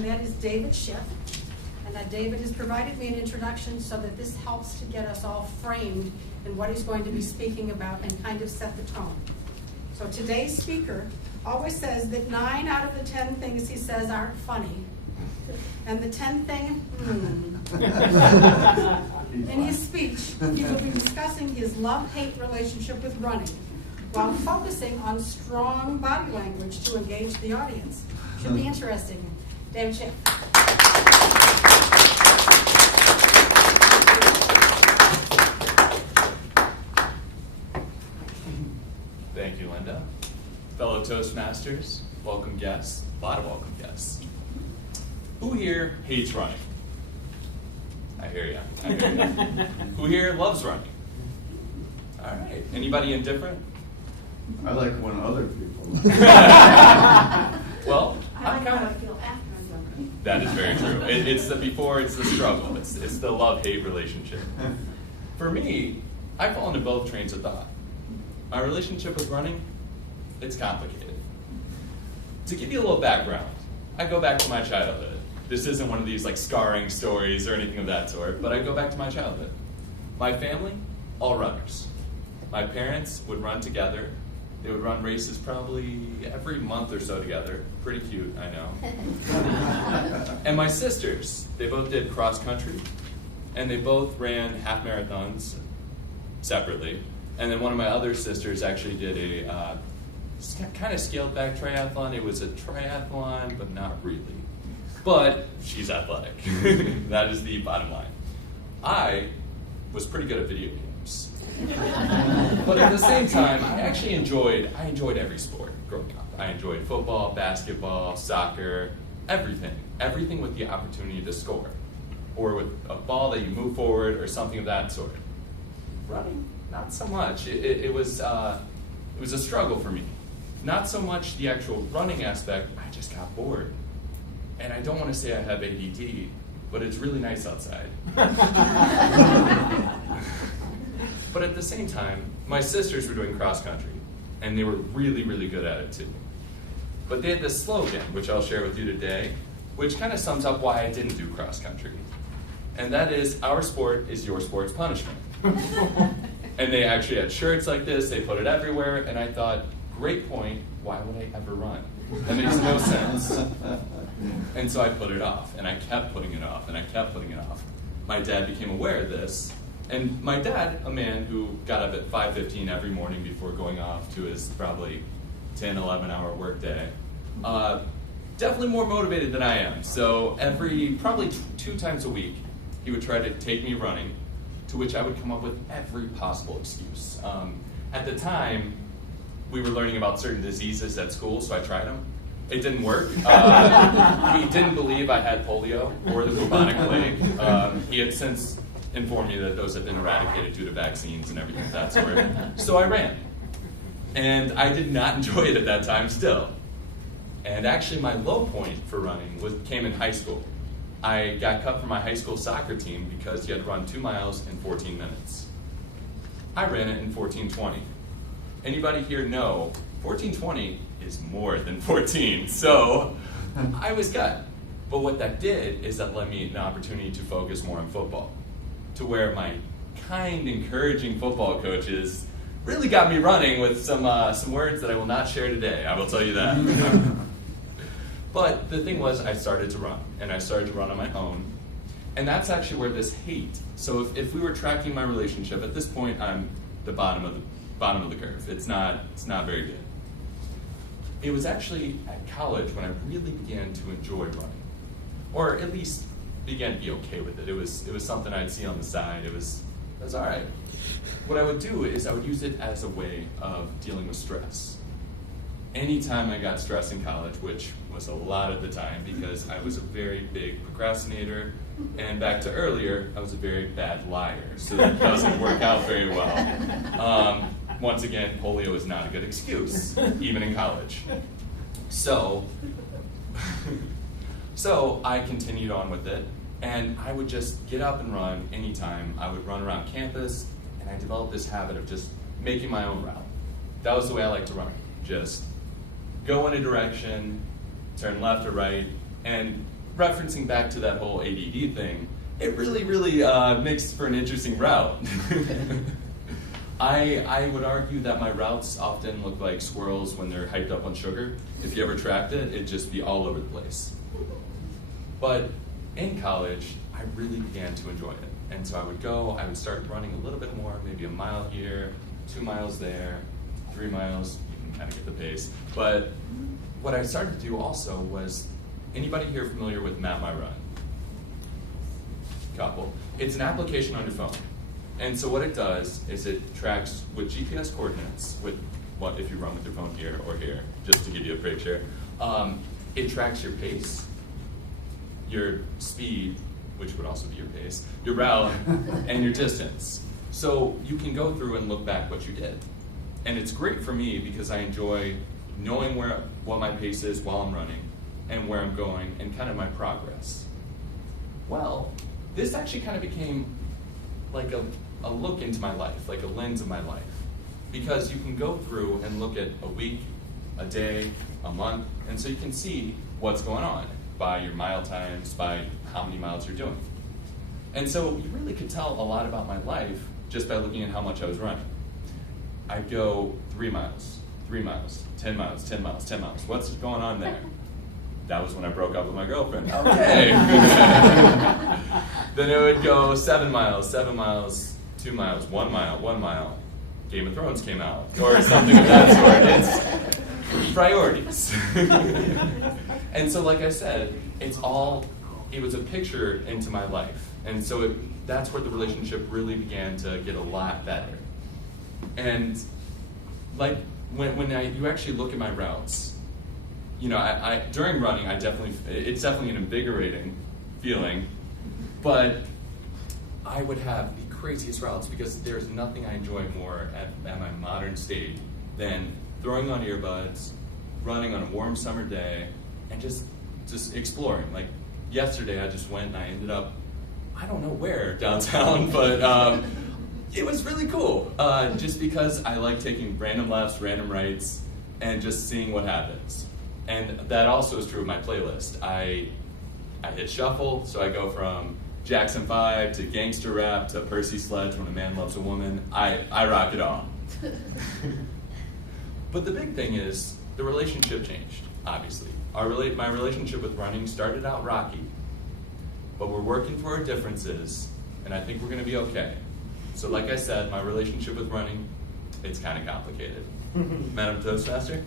and that is David Schiff. And David has provided me an introduction so that this helps to get us all framed in what he's going to be speaking about and kind of set the tone. So today's speaker always says that 9 out of the 10 things he says aren't funny. And the 10th thing, In his speech, he will be discussing his love-hate relationship with running while focusing on strong body language to engage the audience. Should be interesting. David Schiff. Thank you, Linda. Fellow Toastmasters, welcome guests, a lot of welcome guests. Who here hates running? I hear you. Who here loves running? All right. Anybody indifferent? I like when other people. Well, I like how I feel after I'm done. that is very true. It's the before, it's the struggle. It's the love-hate relationship. For me, I fall into both trains of thought. My relationship with running, it's complicated. To give you a little background, I go back to my childhood. This isn't one of these like scarring stories or anything of that sort, but I go back to my childhood. My family, all runners. My parents would run together. They would run races probably every month or so together. Pretty cute, I know. And my sisters, they both did cross country, and they both ran half marathons separately. And then one of my other sisters actually did a kind of scaled back triathlon. It was a triathlon, but not really. But she's athletic. That is the bottom line. I was pretty good at video games. But at the same time, I enjoyed every sport growing up. I enjoyed football, basketball, soccer, everything. Everything with the opportunity to score. Or with a ball that you move forward or something of that sort. Running, not so much. It was a struggle for me. Not so much the actual running aspect, I just got bored. And I don't want to say I have ADD, but it's really nice outside. But at the same time, my sisters were doing cross country, and they were really, really good at it too. But they had this slogan, which I'll share with you today, which kind of sums up why I didn't do cross country. And that is, our sport is your sport's punishment. And they actually had shirts like this, they put it everywhere, and I thought, great point, why would I ever run? That makes no sense. And so I put it off, and I kept putting it off, and I kept putting it off. My dad became aware of this, and my dad, a man who got up at 5:15 every morning before going off to his probably 10, 11-hour workday, definitely more motivated than I am. So probably 2 times a week, he would try to take me running, to which I would come up with every possible excuse. At the time, we were learning about certain diseases at school, so I tried them. It didn't work. He didn't believe I had polio or the bubonic plague. He had since informed me that those had been eradicated due to vaccines and everything of that sort. So I ran. And I did not enjoy it at that time still. And actually my low point for running came in high school. I got cut from my high school soccer team because you had to run 2 miles in 14 minutes. I ran it in 14:20. Anybody here know 14:20 is more than 14, so I was cut. But what that did is that led me an opportunity to focus more on football, to where my kind, encouraging football coaches really got me running with some words that I will not share today, I will tell you that. But the thing was, I started to run, and I started to run on my own, and that's actually where this hate, so if we were tracking my relationship, at this point I'm the bottom of the curve. It's not very good. It was actually at college when I really began to enjoy running, or at least began to be okay with it. It was something I'd see on the side. It was all right. What I would do is I would use it as a way of dealing with stress. Anytime I got stressed in college, which was a lot of the time because I was a very big procrastinator, and back to earlier, I was a very bad liar, so that doesn't work out very well. Once again, polio is not a good excuse, even in college. So I continued on with it, and I would just get up and run anytime. I would run around campus, and I developed this habit of just making my own route. That was the way I like to run. Just go in a direction, turn left or right, and referencing back to that whole ADD thing, it really, really makes for an interesting route. I would argue that my routes often look like squirrels when they're hyped up on sugar. If you ever tracked it, it'd just be all over the place. But in college, I really began to enjoy it. And so I would start running a little bit more, maybe a mile here, 2 miles there, 3 miles, you can kind of get the pace. But what I started to do also was, anybody here familiar with Map My Run? Couple. It's an application on your phone. And so what it does is it tracks with GPS coordinates, with what if you run with your phone here or here, just to give you a picture. It tracks your pace, your speed, which would also be your pace, your route, and your distance. So you can go through and look back what you did. And it's great for me because I enjoy knowing what my pace is while I'm running and where I'm going and kind of my progress. Well, this actually kind of became like a look into my life, like a lens of my life. Because you can go through and look at a week, a day, a month, and so you can see what's going on by your mile times, by how many miles you're doing. And so you really could tell a lot about my life just by looking at how much I was running. I'd go 3 miles, 3 miles, 10 miles, 10 miles, 10 miles. What's going on there? That was when I broke up with my girlfriend. Okay. Then it would go 7 miles, 7 miles, 2 miles, 1 mile, 1 mile. Game of Thrones came out, or something of that sort. It's priorities. And so, like I said, it was a picture into my life. And so that's where the relationship really began to get a lot better. And like when you actually look at my routes, you know, I during running, it's definitely an invigorating feeling, but I would have the craziest routes because there's nothing I enjoy more at my modern state than throwing on earbuds, running on a warm summer day, and just exploring. Like yesterday, I just went and I ended up, I don't know where downtown, but it was really cool. Just because I like taking random lefts, random rights, and just seeing what happens. And that also is true of my playlist. I hit shuffle, so I go from Jackson 5 to gangster rap to Percy Sledge, When a Man Loves a Woman. I rock it all. But the big thing is the relationship changed, obviously. My relationship with running started out rocky, but we're working through our differences, and I think we're going to be okay. So like I said, my relationship with running, it's kind of complicated. Madam Toastmaster?